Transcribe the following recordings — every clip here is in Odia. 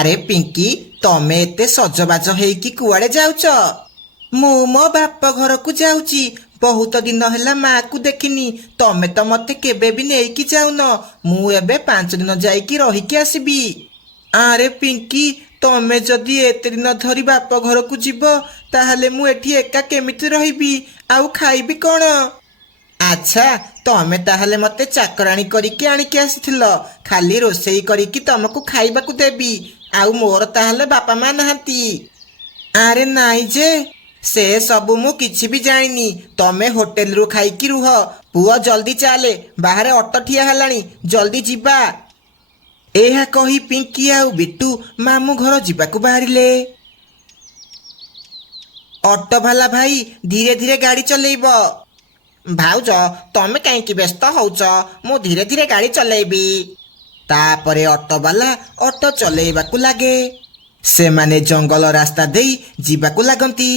ଆରେ ପିଙ୍କି, ତମେ ଏତେ ସଜବାଜ ହେଇକି କୁଆଡେ ଯାଉଛ? ମୁଁ ମୋ ବାପ ଘରକୁ ଯାଉଛି। ବହୁତ ଦିନ ହେଲା ମାକୁ ଦେଖିନି। ତମେ ତ ମତେ କେବେ ବି ନେଇକି ଯାଉନ। ମୁଁ ଏବେ 5 ଦିନ ଯାଇକି ରହିକି ଆସିବି। ଆରେ ପିଙ୍କି, ତମେ ଯଦି ଏତେ ଦିନ ଧରି ବାପ ଘରକୁ ଯିବ, ତାହେଲେ ମୁଁ ଏଠି ଏକା କେମିତି ରହିବି? ଆଉ ଖାଇବି କଣ? ଆଚ୍ଛା, ତମେ ତାହେଲେ ମତେ ଚାକରାଣୀ କରିକି ଆଣିକି ଆସିଥିଲ। ଖାଲି ରୋଷେଇ କରିକି ତମକୁ ଖାଇବାକୁ ଦେବି। ଆଉ ମୋର ତାହେଲେ ବାପା ମା ନାହାନ୍ତି? ଆରେ ନାଇଁ ଯେ, ସେ ସବୁ ମୁଁ କିଛି ବି ଜାଣିନି। ତମେ ହୋଟେଲରୁ ଖାଇକି ରୁହ। ପୁଅ ଜଲ୍ଦି ଚାଲେ, ବାହାରେ ଅଟୋ ଠିଆ ହେଲାଣି, ଜଲ୍ଦି ଯିବା। ଏହା କହି ପିଙ୍କି ଆଉ ବିଟୁ ମାମୁଁ ଘର ଯିବାକୁ ବାହାରିଲେ। ଅଟୋବାଲା ଭାଇ, ଧୀରେ ଧୀରେ ଗାଡ଼ି ଚଲେଇବ। ଭାଉଜ, ତମେ କାହିଁକି ବ୍ୟସ୍ତ ହଉଛ? ମୁଁ ଧୀରେ ଧୀରେ ଗାଡ଼ି ଚଲେଇବି। ତାପରେ ଅଟୋବାଲା ଅଟୋ ଚଲେଇବାକୁ ଲାଗେ। ସେମାନେ ଜଙ୍ଗଲ ରାସ୍ତା ଦେଇ ଯିବାକୁ ଲାଗନ୍ତି।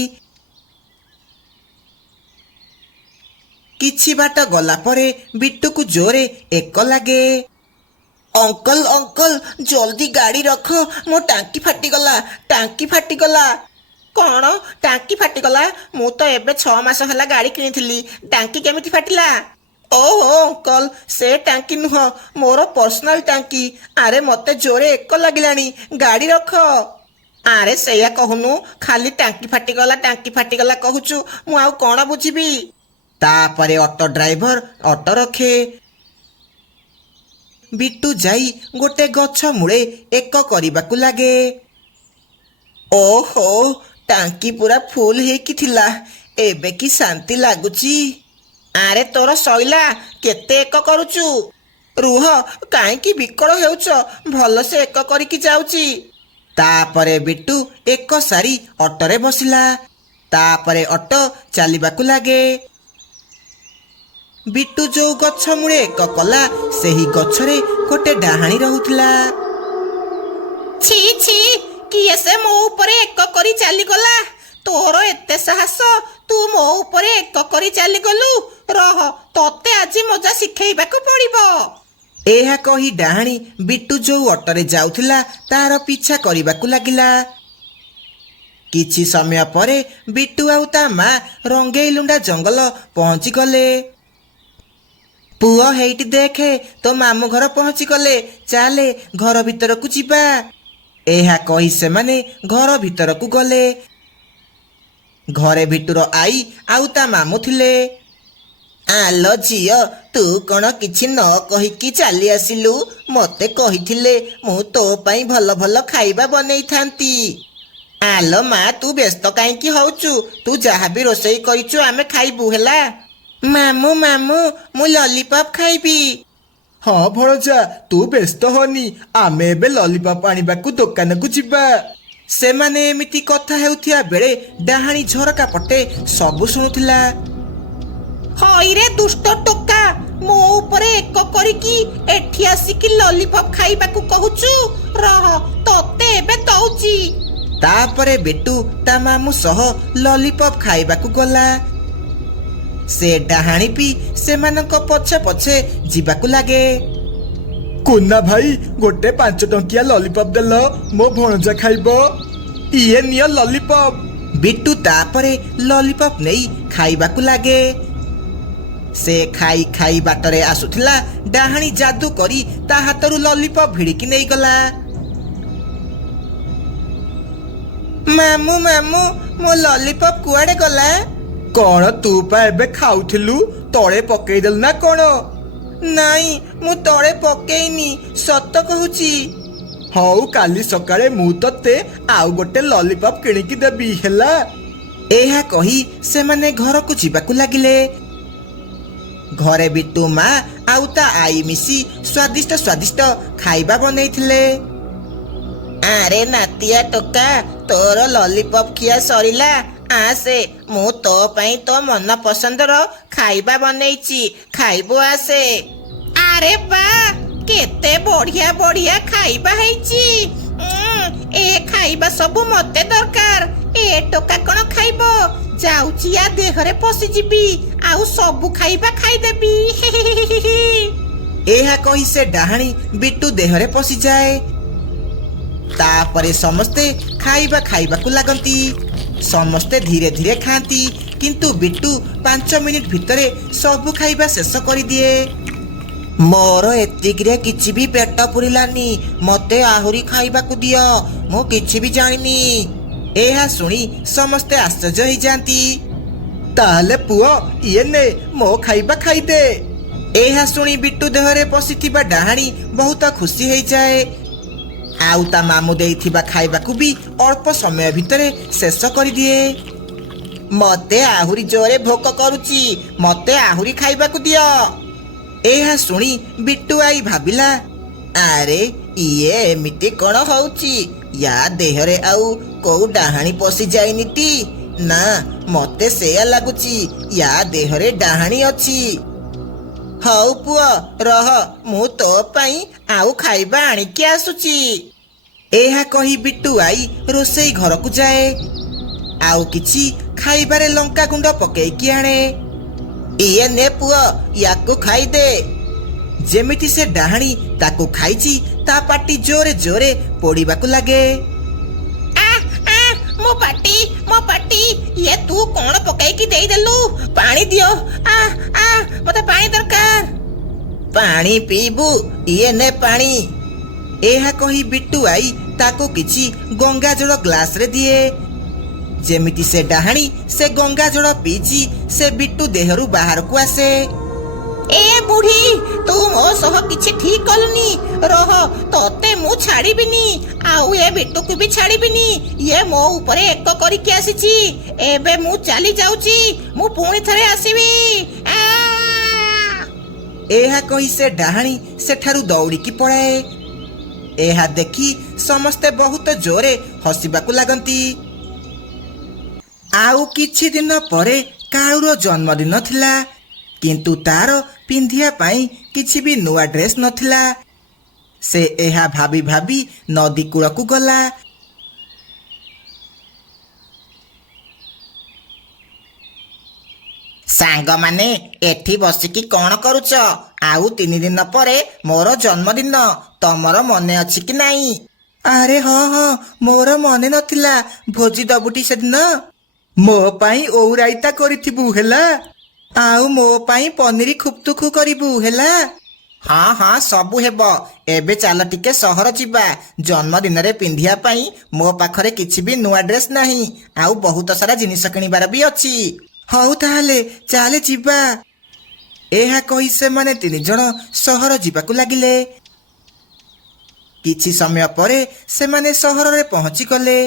କିଛି ବାଟ ଗଲା ପରେ ବିଟୁକୁ ଜୋରେ ଏକ ଲାଗେ। ଅଙ୍କଲ ଅଙ୍କଲ, ଜଲ୍ଦି ଗାଡ଼ି ରଖ, ମୋ ଟାଙ୍କି ଫାଟିଗଲା, ଟାଙ୍କି ଫାଟିଗଲା। କଣ ଟାଙ୍କି ଫାଟିଗଲା? ମୁଁ ତ ଏବେ 6 ମାସ ହେଲା ଗାଡ଼ି କିଣିଥିଲି, ଟାଙ୍କି କେମିତି ଫାଟିଲା? ଓହୋ ଅଙ୍କଲ, ସେ ଟାଙ୍କି ନୁହଁ, ମୋର ପର୍ସନାଲ ଟାଙ୍କି। ଆରେ ମତେ ଜୋରେ ଏକ ଲାଗିଲାଣି, ଗାଡ଼ି ରଖ। ଆରେ ସେଇଆ କହୁନୁ, ଖାଲି ଟାଙ୍କି ଫାଟିଗଲା କହୁଛୁ, ମୁଁ ଆଉ କଣ ବୁଝିବି? ତାପରେ ଅଟୋ ଡ୍ରାଇଭର ଅଟୋ ରଖେ। ବିଟୁ ଯାଇ ଗୋଟେ ଗଛ ମୂଳେ ଏକ କରିବାକୁ ଲାଗେ। ଓହୋ, ଟାଙ୍କି ପୁରା ଫୁଲ ହେଇକି ଥିଲା। ଏବେ କି ଶାନ୍ତି ଲାଗୁଛି। ଆରେ ତୋର ସଇଲା, କେତେ ଏକ କରୁଛୁ? ରୁହ, କାହିଁକି ବିକଳ ହେଉଛ? ଭଲସେ ଏକ କରିକି ଯାଉଛି। ତାପରେ ବିଟୁ ଏକ ସାରି ଅଟୋରେ ବସିଲା। ତାପରେ ଅଟୋ ଚାଲିବାକୁ ଲାଗେ। ବିଟୁ ଯୋଉ ଗଛ ମୂଳେ ଏକ କଲା, ସେହି ଗଛରେ ଗୋଟେ ଡାହାଣୀ ରହୁଥିଲା। ଛି ଛି, କିଏ ସେ ମୋ ଉପରେ ଏକ କରି ଚାଲିଗଲା? ତୋର ଏତେ ସାହସ, ତୁ ମୋ ଉପରେ ଏକ କରି ଚାଲିଗଲୁ? ରହ, ତତେ ଆଜି ମଜା ଶିଖେଇବାକୁ ପଡ଼ିବ। ଏହା କହି ଡାହାଣୀ ବିଟୁ ଯୋଉ ଅଟୋରେ ଯାଉଥିଲା ତାର ପିଛା କରିବାକୁ ଲାଗିଲା। କିଛି ସମୟ ପରେ ବିଟୁ ଆଉ ତା ମା ରଙ୍ଗେଇଲୁଣ୍ଡା ଜଙ୍ଗଲ ପହଞ୍ଚିଗଲେ। ପୁଅ, ହେଇଟି ଦେଖେ, ତୋ ମାମୁଁ ଘର ପହଞ୍ଚିଗଲେ। ଚାଲେ, ଘର ଭିତରକୁ ଯିବା। ଏହା କହି ସେମାନେ ଘର ଭିତରକୁ ଗଲେ। ଘରେ ବିଟୁର ଆଈ ଆଉ ତା ମାମୁଁ ଥିଲେ। ଆଲୋ ଝିଅ, ତୁ କଣ କିଛି ନ କହିକି ଚାଲି ଆସିଲୁ? ମତେ କହିଥିଲେ ମୁଁ ତୋ ପାଇଁ ଭଲ ଭଲ ଖାଇବା ବନେଇଥାନ୍ତି। ଆଲୋ ମା, ତୁ ବ୍ୟସ୍ତ କାହିଁକି ହଉଛୁ? ତୁ ଯାହା ବି ରୋଷେଇ କରିଛୁ ଆମେ ଖାଇବୁ, ହେଲା? ମାମୁଁ ମାମୁଁ, ମୁଁ ଲଲିପପ୍ ଖାଇବି। ହଁ ଭଣଜା, ତୁ ବ୍ୟସ୍ତ ହନି, ଆମେ ଏବେ ଲଲିପପ୍ ଆଣିବାକୁ ଦୋକାନକୁ ଯିବା। ସେମାନେ ଏମିତି କଥା ହେଉଥିବା ବେଳେ ଡାହାଣୀ ଝରକା ପଟେ ସବୁ ଶୁଣୁଥିଲା। ହଇରେ ଦୁଷ୍ଟ ଟୋକା, ମୋ ଉପରେ ଏକ କରିକି ଏଠି ଆସିକି ଲଲିପପ୍ ଖାଇବାକୁ କହୁଛୁ? ରହ, ତତେ ଏବେ ଦଉଛି। ତାପରେ ବିଟୁ ତା ମାମୁଁ ସହ ଲଲିପପ୍ ଖାଇବାକୁ ଗଲା। ସେ ଡାହାଣୀ ବି ସେମାନଙ୍କ ପଛେ ପଛେ ଯିବାକୁ ଲାଗେ। କୁନା ଭାଇ, ଗୋଟେ 5 ଟଙ୍କିଆ ଲଲିପପ୍ ଦେଲ, ମୋ ଭଣଜା ଖାଇବ। ଇଏ ନିଅ ଲଲିପପ୍। ବିଟୁ ତାପରେ ଲଲିପପ୍ ନେଇ ଖାଇବାକୁ ଲାଗେ। ସେ ଖାଇ ଖାଇ ବାଟରେ ଆସୁଥିଲା, ଡାହାଣୀ ଯାଦୁ କରି ତା ହାତରୁ ଲଲିପପ୍ ଭିଡ଼ିକି ନେଇଗଲା। ମାମୁଁ ମାମୁଁ, ମୋ ଲଲିପପ୍ କୁଆଡ଼େ ଗଲା? କଣ, ତୁ ପା ଏବେ ଖାଉଥିଲୁ, ତଳେ ପକେଇଦେଲୁ ନା କଣ? ନାଇଁ, ମୁଁ ତଳେ ପକେଇନି, ସତ କହୁଛି। ହଉ, କାଲି ସକାଳେ ମୁଁ ତତେ ଆଉ ଗୋଟେ ଲଲିପପ୍ କିଣିକି ଦେବି, ହେଲା? ଏହା କହି ସେମାନେ ଘରକୁ ଯିବାକୁ ଲାଗିଲେ। ଘରେ ବିଟୁ ମା ଆଉ ତା ଆଈ ମିଶି ସ୍ୱାଦିଷ୍ଟ ସ୍ୱାଦିଷ୍ଟ ଖାଇବା ବନେଇଥିଲେ। ଆରେ ନାତିଆ ଟୋକା, ତୋର ଲଲିପପ୍ ଖିଆ ସରିଲା? ଆସେ, ମୁଁ ତୋ ପାଇଁ ତୋ ମନ ପସନ୍ଦର ଖାଇବା ବନେଇଛି, ଖାଇବୁ, ଆସେ। ଆରେ ବା, କେତେ ବଢିଆ ବଢିଆ ଖାଇବା ହେଇଛି। ଏ ଖାଇବା ସବୁ ମତେ ଦରକାର। ଏ ଟୋକା କଣ ଖାଇବ? ଯାଉଛି, ୟା ଦେହରେ ପଶିଯିବି, ଆଉ ସବୁ ଖାଇବା ଖାଇଦେବି। ଏହା କହି ସେ ଡାହାଣୀ ବିଟୁ ଦେହରେ ପଶିଯାଏ। तापरे समस्ते खाइबा खाइबाकु लागंती। समस्ते धीरे धीरे खाती किंतु बिट्टू 5 मिनिट भितरे सबु खाइबा शेष करि दिए। मोर एतिकिरे किछि भी पेट पुरिलानी, मते आहुरी खाइबाकु दियो, मो किछि भी जानिनी। एहा सुनी समस्ते आश्चर्य हो जाती। ताले पुओ ये ने मो खाइबा खाइदे। एहा सुनी बिट्टू देहरे पशिथिबा डाहाणी बहुत खुशी हो जाए। आउ ता मामू देइथिबा खाइबाकु भी अल्प समय भितरे शेष कर दिए। मते आहुरी जोरे भोक करूची, मते आहुरी खाइबाकु दियो। एहा सुनी बिट्टू आई भाबिला, अरे ये एमिति कौन होउची, या देहरे आउ को डाहाणी पशि जाइनिटी ना, मते सेया लागुची या देहरे डाहाणी अछि। हौ पुआ रह, मु तो पाई आउ खाइबा आनिकी आसुची। एहा कही बिट्टू आई रोसई घर को जाए। आउ किछि खाइबारे लंका गुंड पकेइकी आणे। इए ने पुआ याकु खाई दे। जेमिति से डाहाणी ताकु खाइची ता पाटी जोरे जोरे पोड़ीबाकु लागे। मो पाटी ये तू कौन पकाइकी देई देलु? पानी दियो, मते पानी दरकार। पानी पीबू, ये ने पानी। एहा कही बिट्टू आई ताको किछि गंगा जल ग्लास रे दिए। जेमिति से डाहाणी से गंगा जल पीची से बिट्टू देहरु बाहर को आसे। ए बुढ़ी, तू मो सह किछि ठीक कलुनी। रह, तोते मु छाड़ीबिनी, आउ ए बिट्टू को भी छाड़ीबिनी। ये मो ऊपरे एक करी के आसीची। एबे मु चली जाउची, मु पुणी थरे आसीबी। एहा कही से डाहाणी सेठारु दौड़ी की पड़ाए। एहा देखी समस्ते बहुत जोरे हसिबाकु लागंती। आउ किछि दिन परे काळुर जन्मदिन थिला, किंतु तार पिंधिया पाई किछि भी नुआ ड्रेस नथिला। से एहा भाबी भाबी नदी कूल को गला। सांग माने एठी बसिकी कौन करूच? आउ 3 दिन परे मोर जन्मदिन, तमर मने अछि कि नाही? अरे हाँ हाँ, मोर मने नथिला। भोजी दबुटी से दिन मो पाई ओराइता करिथिबु हेला, आउ मो पाई पनीरी खुप्तुखु करिबु हेला। हाँ हाँ, सबु हेबो। एबे चाल टिके सहर जिबा। जन्मदिन रे पिंधिया पाई मो पाखरे किछि भी नुआ ड्रेस नाही, आउ बहुत सारा जिनिस किनिबार भी अछि। हौ ताहाले चाले जिबा। एहा कहि से माने 3 जण सहर जिबाकु लागिले। किछि समय परे से माने सहर रे पहुंची गले।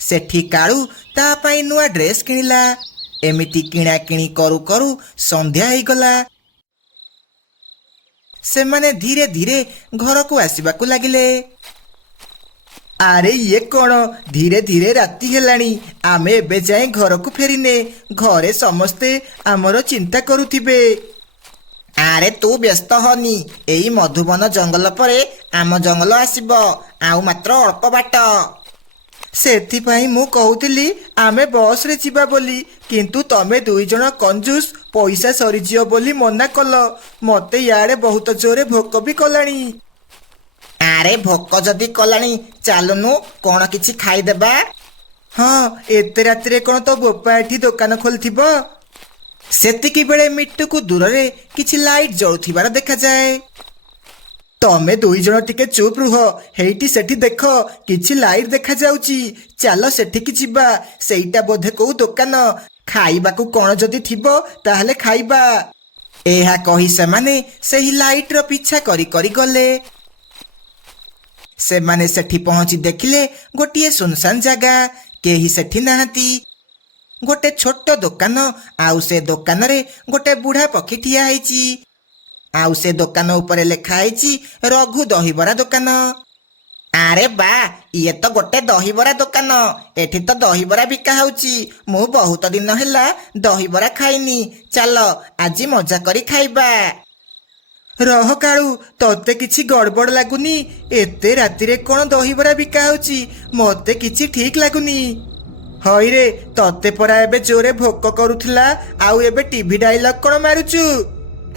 सेठी काळू ता पाई नुआ ड्रेस किनिला। एमिति किणा किणी करू करू संध्या हो गला। से माने धीरे धीरे घर को आसीबाकु लागिले। अरे ये कौन, धीरे धीरे राति हेलानी, आमे एबे जाए घर को फेरिने। घरे समस्ते आमर चिंता करुथिबे। अरे तू व्यस्त होनी, एई मधुबन जंगल परे आम जंगल आसीबो, आउ मात्र अल्प बाट। सेथिपाई मु कहूतिली आमे बस रे जिबा बोली, किंतु तमे 2 जण कंजूस पैसा सरी जियो बोली मना कल। मते यारे बहुत जोरे भोक भी कलानी। अरे भोक जदी कलानी, चालुनु कोन किछि खाई देबा। हाँ, एते राति रे कोन तो बोपा एठी दुकान खोलथिबो। सेतिकी बेले मिट्टू को दूर रे किछि लाइट जळुथिबार देखा जाए। तमे 2 जण टिके चुप रुह, हेइटी सेठी देख किछि लाइट देखा जाउची। चालो सेठी की जिबा, सेइटा बोधे को दुकान। खाइबाकू कोन जदी थिबो ताहले खाइबा। एहा कहि से माने सेही लाइट रो पीछा करी करी गले। से माने सेठी पहुंची देखिले गोटिए सुनसान जगह, केही सेठी नाहती। गोटे छोट दुकान, आउ से दुकान रे गोटे बुढ़ा पक्षी ठिया हैची। आउ से दुकान ऊपर लिखा हैची रघु दहीबरा दुकान। अरे बा, ये तो गोटे दहीबरा दुकान। एठी तो दहीबरा बिका होची। मु बहुत दिन हैला दहीबरा खाइनी। चलो आज मजा करी खाइबा। रह काळू, तोते किछि गड़बड़ लागुनी? एते राति रे कोन दहीबरा बिका होची? मते किछि ठीक लागुनी। हई रे, तोते परा एबे जोरे भोक करूथिला, आउ एबे टीवी डायलॉग कोन मारुचु?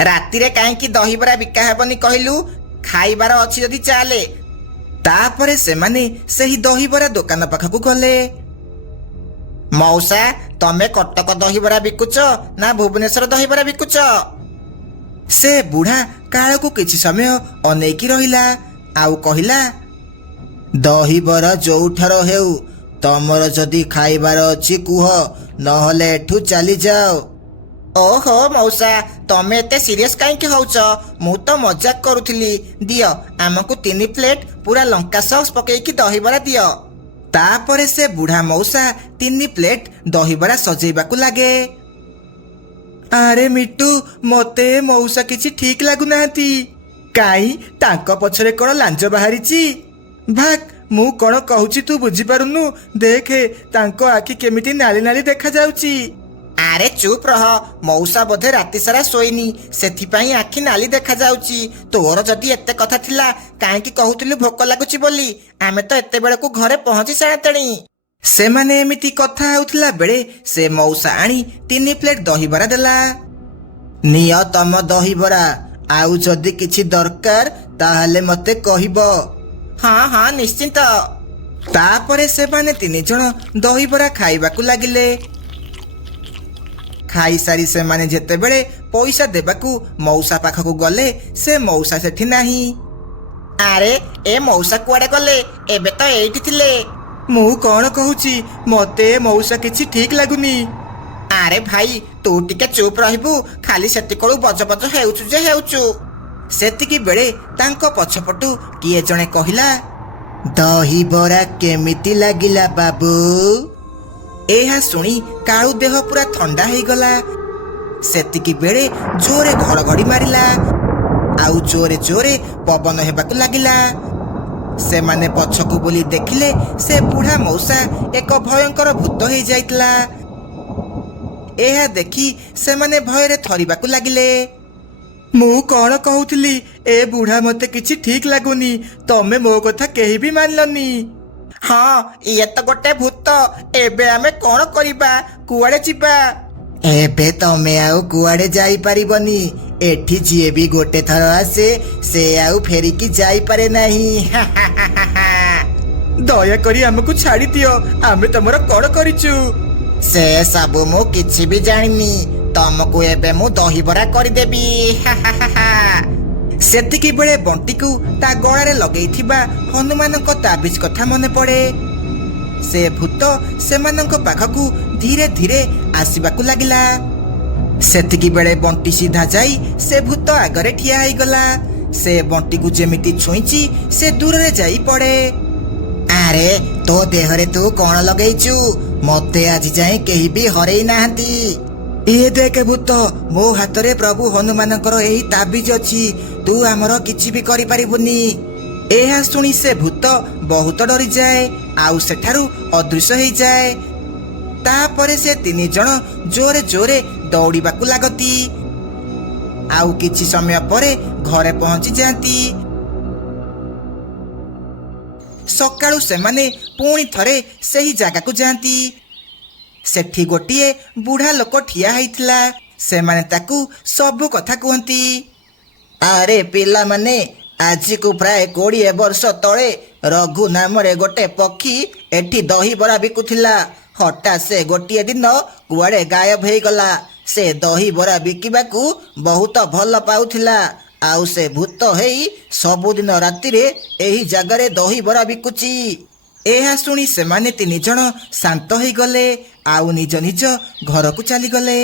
राति रे काहे की दहीबरा बिका हेबनी कहलु? खाइबार अछि जदी चाले। ତାପରେ ସେମାନେ ସେହି ଦହିବରା ଦୋକାନ ପାଖକୁ ଗଲେ। ମଉସା, ତମେ କଟକ ଦହିବରା ବିକୁଛ ନା ଭୁବନେଶ୍ୱର ଦହିବରା ବିକୁଛ? ସେ ବୁଢା କାଳକୁ କିଛି ସମୟ ଅନେଇକି ରହିଲା ଆଉ କହିଲା, ଦହିବରା ଯୋଉଠାର ହେଉ, ତମର ଯଦି ଖାଇବାର ଅଛି କୁହ, ନହେଲେ ଏଠୁ ଚାଲିଯାଅ। ଓହୋ ମଉସା, ତମେ ଏତେ ସିରିୟସ୍ କାହିଁକି ହଉଛ? ମୁଁ ତ ମଜାକ କରୁଥିଲି। ଦିଅ ଆମକୁ 3 ପ୍ଲେଟ୍ ପୁରା ଲଙ୍କା ସସ୍ ପକେଇକି ଦହିବରା ଦିଅ। ତାପରେ ସେ ବୁଢା ମଉସା 3 ପ୍ଲେଟ୍ ଦହିବରା ସଜେଇବାକୁ ଲାଗେ। ଆରେ ମିଟୁ, ମତେ ମଉସା କିଛି ଠିକ ଲାଗୁନାହାନ୍ତି। କାହିଁ, ତାଙ୍କ ପଛରେ କଣ ଲାଞ୍ଜ ବାହାରିଛି? ଭାକ୍, ମୁଁ କଣ କହୁଛି ତୁ ବୁଝିପାରୁନୁ? ଦେଖେ, ତାଙ୍କ ଆଖି କେମିତି ନାଲି ନାଲି ଦେଖାଯାଉଛି। ଆରେ ଚୁପ୍ ରହ, ମଉସା ବୋଧେ ରାତି ସାରା ଶୋଇନି, ସେଥିପାଇଁ ଆଖି ନାଲି ଦେଖାଯାଉଛି। ତୋର ଯଦି ଏତେ କଥା ଥିଲା କାହିଁକି କହୁଥିଲୁ ଭୋକ ଲାଗୁଛି ବୋଲି? ଆମେ ତ ଏତେବେଳକୁ ଘରେ ପହଞ୍ଚି ସାରିତେଣି। ସେମାନେ ଏମିତି କଥା ହେଉଥିଲା ବେଳେ ସେ ମଉସା ଆଣି 3 ପ୍ଲେଟ୍ ଦହିବରା ଦେଲା। ନିଅ ତମ ଦହିବରା, ଆଉ ଯଦି କିଛି ଦରକାର ତାହେଲେ ମତେ କହିବ। ହଁ ହଁ ନିଶ୍ଚିନ୍ତ। ତାପରେ ସେମାନେ 3 ଜଣ ଦହିବରା ଖାଇବାକୁ ଲାଗିଲେ। ଖାଇସାରି ସେମାନେ ଯେତେବେଳେ ପଇସା ଦେବାକୁ ମଉସା ପାଖକୁ ଗଲେ, ସେ ମଉସା ସେଠି ନାହିଁ। ଆରେ ଏ ମଉସା କୁଆଡେ ଗଲେ? ଏବେ ତ ଏଇଠି ଥିଲେ। ମୁଁ କଣ କହୁଛି, ମତେ ମଉସା କିଛି ଠିକ ଲାଗୁନି। ଆରେ ଭାଇ, ତୁ ଟିକେ ଚୁପ୍ ରହିବୁ? ଖାଲି ସେତିକଳୁ ବଜ ବଜ ହେଉଛୁ ଯେ ହେଉଛୁ। ସେତିକି ବେଳେ ତାଙ୍କ ପଛପଟୁ କିଏ ଜଣେ କହିଲା, ଦହିବରା କେମିତି ଲାଗିଲା ବାବୁ? ଏହା ଶୁଣି କାଳୁ ଦେହ ପୁରା ଥଣ୍ଡା ହେଇଗଲା। ସେତିକି ବେଳେ ଜୋରେ ଘଡଘଡି ମାରିଲା ଆଉ ଜୋରେ ଜୋରେ ପବନ ହେବାକୁ ଲାଗିଲା। ସେମାନେ ପଛକୁ ବୁଲି ଦେଖିଲେ ସେ ବୁଢା ମଉସା ଏକ ଭୟଙ୍କର ଭୂତ ହେଇଯାଇଥିଲା। ଏହା ଦେଖି ସେମାନେ ଭୟରେ ଥରିବାକୁ ଲାଗିଲେ। ମୁଁ କଣ କହୁଥିଲି, ଏ ବୁଢା ମତେ କିଛି ଠିକ ଲାଗୁନି। ତମେ ମୋ କଥା କେହି ବି ମାନିଲନି। ହଁ, ଇଏ ତ ଗୋଟେ ଭୂତ। ଏବେ ଆମେ କଣ କରିବା? କୁଆଡେ ଯିବା? ଏବେ ତମେ ଆଉ କୁଆଡେ ଯାଇପାରିବନି। ଏଠି ଯିଏ ବି ଗୋଟେ ଥର ଆସେ ସେ ଆଉ ଫେରିକି ଯାଇପାରେ ନାହିଁ। ଦୟାକରି ଆମକୁ ଛାଡି ଦିଅ, ଆମେ ତମର କଣ କରିଛୁ? ସେ ସବୁ ମୁଁ କିଛି ବି ଜାଣିନି। ତମକୁ ଏବେ ମୁଁ ଦହିବରା କରିଦେବି। ସେତିକି ବେଳେ ବଣ୍ଟିକୁ ତା ଗଳାରେ ଲଗେଇଥିବା ହନୁମାନଙ୍କ ତାବିଜ କଥା ମନେ ପଡେ। ସେ ଭୂତ ସେମାନଙ୍କ ପାଖକୁ ଧୀରେ ଧୀରେ ଆସିବାକୁ ଲାଗିଲା। ସେତିକି ବେଳେ ବଣ୍ଟି ସିଧା ଯାଇ ସେ ଭୂତ ଆଗରେ ଠିଆ ହେଇଗଲା। ସେ ବଣ୍ଟିକୁ ଯେମିତି ଛୁଇଁଛି ସେ ଦୂରରେ ଯାଇ ପଡେ। ଆରେ ତୋ ଦେହରେ ତୁ କଣ ଲଗେଇଛୁ? ମତେ ଆଜି ଯାଏ କେହି ବି ହରେଇ ନାହାନ୍ତି। ଇଏ ଦେଖେ ଭୂତ, ମୋ ହାତରେ ପ୍ରଭୁ ହନୁମାନଙ୍କର ଏହି ତାବିଜ ଅଛି। ତୁ ଆମର କିଛି ବି କରିପାରିବୁନି। ଏହା ଶୁଣି ସେ ଭୂତ ବହୁତ ଡରିଯାଏ ଆଉ ସେଠାରୁ ଅଦୃଶ୍ୟ ହେଇଯାଏ। ତାପରେ ସେ 3 ଜଣ ଜୋରେ ଜୋରେ ଦୌଡ଼ିବାକୁ ଲାଗନ୍ତି ଆଉ କିଛି ସମୟ ପରେ ଘରେ ପହଞ୍ଚି ଯାଆନ୍ତି। ସକାଳୁ ସେମାନେ ପୁଣି ଥରେ ସେହି ଜାଗାକୁ ଯାଆନ୍ତି। ସେଠି ଗୋଟିଏ ବୁଢା ଲୋକ ଠିଆ ହେଇଥିଲା। ସେମାନେ ତାକୁ ସବୁ କଥା କୁହନ୍ତି। ଆରେ ପିଲାମାନେ, ଆଜିକୁ ପ୍ରାୟ 20 ବର୍ଷ ତଳେ ରଘୁ ନାମରେ ଗୋଟେ ପକ୍ଷୀ ଏଠି ଦହିବରା ବିକୁଥିଲା। ହଠାତ୍ ସେ ଗୋଟିଏ ଦିନ କୁଆଡେ ଗାୟବ ହେଇଗଲା। ସେ ଦହିବରା ବିକିବାକୁ ବହୁତ ଭଲ ପାଉଥିଲା ଆଉ ସେ ଭୂତ ହେଇ ସବୁଦିନ ରାତିରେ ଏହି ଜାଗାରେ ଦହିବରା ବିକୁଛି। ଏହା ଶୁଣି ସେମାନେ 3 ଜଣ ଶାନ୍ତ ହେଇଗଲେ ଆଉ ନିଜ ନିଜ ଘରକୁ ଚାଲିଗଲେ।